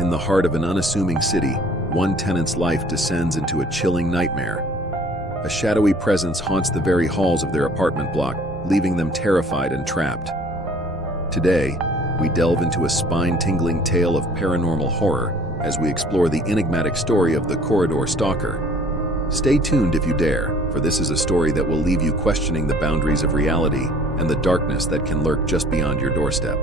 In the heart of an unassuming city, one tenant's life descends into a chilling nightmare. A shadowy presence haunts the very halls of their apartment block, leaving them terrified and trapped. Today, we delve into a spine-tingling tale of paranormal horror as we explore the enigmatic story of the Corridor Stalker. Stay tuned if you dare, for this is a story that will leave you questioning the boundaries of reality and the darkness that can lurk just beyond your doorstep.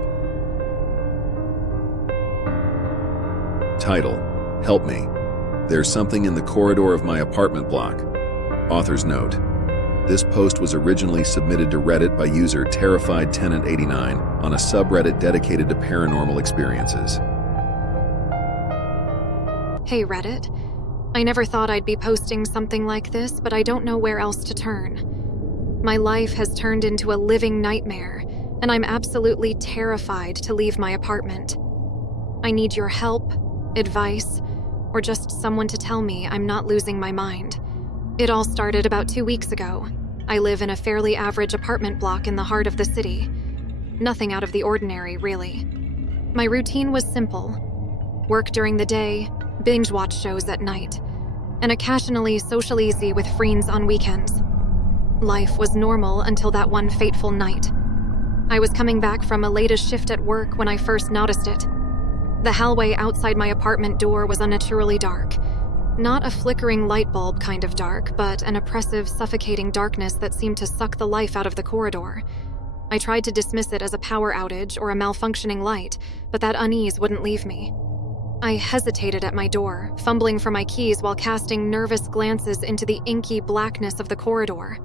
Title: Help Me. There's something in the corridor of my apartment block. Author's note: this post was originally submitted to Reddit by user Terrified Tenant 89 on a subreddit dedicated to paranormal experiences. Hey Reddit. I never thought I'd be posting something like this, but I don't know where else to turn. My life has turned into a living nightmare, and I'm absolutely terrified to leave my apartment. I need your help, advice, or just someone to tell me I'm not losing my mind. It all started about 2 weeks ago. I live in a fairly average apartment block in the heart of the city. Nothing out of the ordinary, really. My routine was simple. Work during the day, binge watch shows at night, and occasionally socialize with friends on weekends. Life was normal until that one fateful night. I was coming back from a latest shift at work when I first noticed it. The hallway outside my apartment door was unnaturally dark. Not a flickering light bulb kind of dark, but an oppressive, suffocating darkness that seemed to suck the life out of the corridor. I tried to dismiss it as a power outage or a malfunctioning light, but that unease wouldn't leave me. I hesitated at my door, fumbling for my keys while casting nervous glances into the inky blackness of the corridor.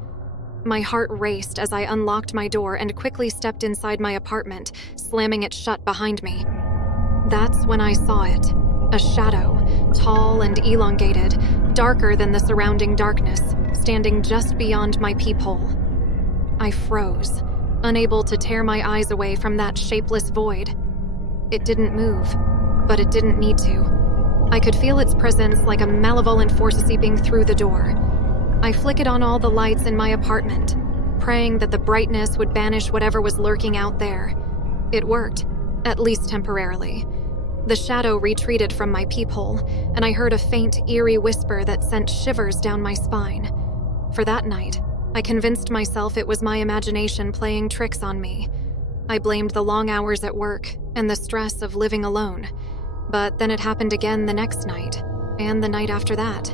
My heart raced as I unlocked my door and quickly stepped inside my apartment, slamming it shut behind me. That's when I saw it. A shadow, tall and elongated, darker than the surrounding darkness, standing just beyond my peephole. I froze, unable to tear my eyes away from that shapeless void. It didn't move, but it didn't need to. I could feel its presence like a malevolent force seeping through the door. I flickered on all the lights in my apartment, praying that the brightness would banish whatever was lurking out there. It worked, at least temporarily. The shadow retreated from my peephole, and I heard a faint, eerie whisper that sent shivers down my spine. For that night, I convinced myself it was my imagination playing tricks on me. I blamed the long hours at work and the stress of living alone. But then it happened again the next night, and the night after that.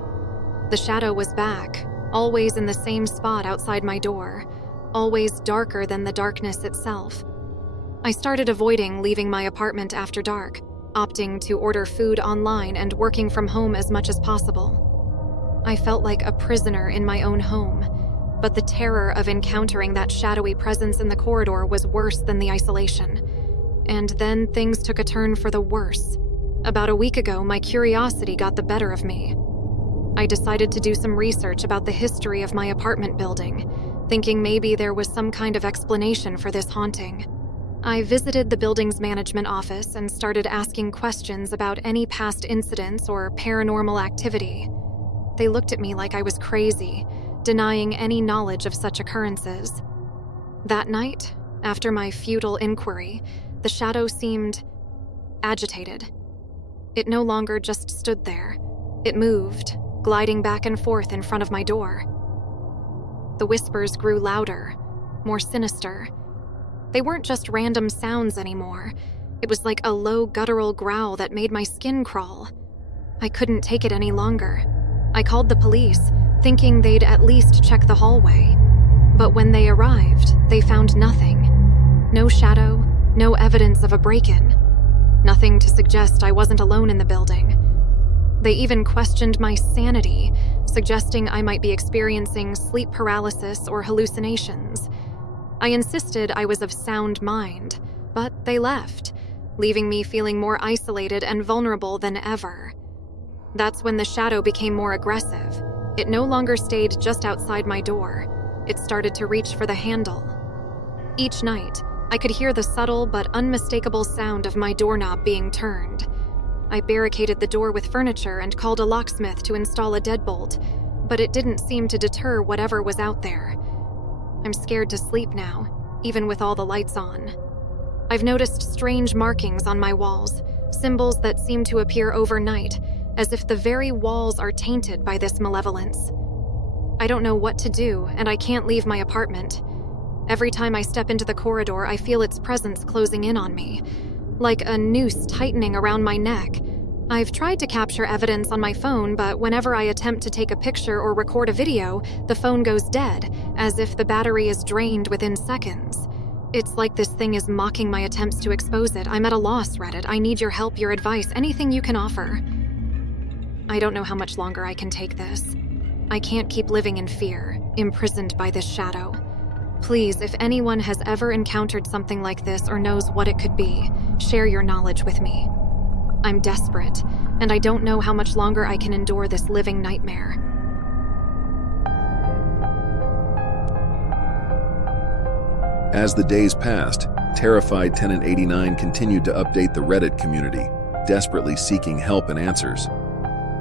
The shadow was back, always in the same spot outside my door, always darker than the darkness itself. I started avoiding leaving my apartment after dark, opting to order food online and working from home as much as possible. I felt like a prisoner in my own home, but the terror of encountering that shadowy presence in the corridor was worse than the isolation. And then things took a turn for the worse. About a week ago, my curiosity got the better of me. I decided to do some research about the history of my apartment building, thinking maybe there was some kind of explanation for this haunting. I visited the building's management office and started asking questions about any past incidents or paranormal activity. They looked at me like I was crazy, denying any knowledge of such occurrences. That night, after my futile inquiry, the shadow seemed agitated. It no longer just stood there. It moved, gliding back and forth in front of my door. The whispers grew louder, more sinister. They weren't just random sounds anymore. It was like a low guttural growl that made my skin crawl. I couldn't take it any longer. I called the police, thinking they'd at least check the hallway. But when they arrived, they found nothing. No shadow, no evidence of a break-in. Nothing to suggest I wasn't alone in the building. They even questioned my sanity, suggesting I might be experiencing sleep paralysis or hallucinations. I insisted I was of sound mind, but they left, leaving me feeling more isolated and vulnerable than ever. That's when the shadow became more aggressive. It no longer stayed just outside my door. It started to reach for the handle. Each night, I could hear the subtle but unmistakable sound of my doorknob being turned. I barricaded the door with furniture and called a locksmith to install a deadbolt, but it didn't seem to deter whatever was out there. I'm scared to sleep now, even with all the lights on. I've noticed strange markings on my walls, symbols that seem to appear overnight, as if the very walls are tainted by this malevolence. I don't know what to do, and I can't leave my apartment. Every time I step into the corridor, I feel its presence closing in on me, like a noose tightening around my neck. I've tried to capture evidence on my phone, but whenever I attempt to take a picture or record a video, the phone goes dead, as if the battery is drained within seconds. It's like this thing is mocking my attempts to expose it. I'm at a loss, Reddit. I need your help, your advice, anything you can offer. I don't know how much longer I can take this. I can't keep living in fear, imprisoned by this shadow. Please, if anyone has ever encountered something like this or knows what it could be, share your knowledge with me. I'm desperate, and I don't know how much longer I can endure this living nightmare. As the days passed, terrified Tenant 89 continued to update the Reddit community, desperately seeking help and answers.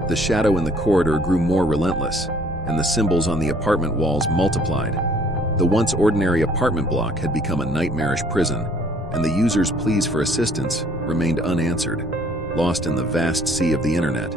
The shadow in the corridor grew more relentless, and the symbols on the apartment walls multiplied. The once ordinary apartment block had become a nightmarish prison, and the users' pleas for assistance remained unanswered, lost in the vast sea of the internet.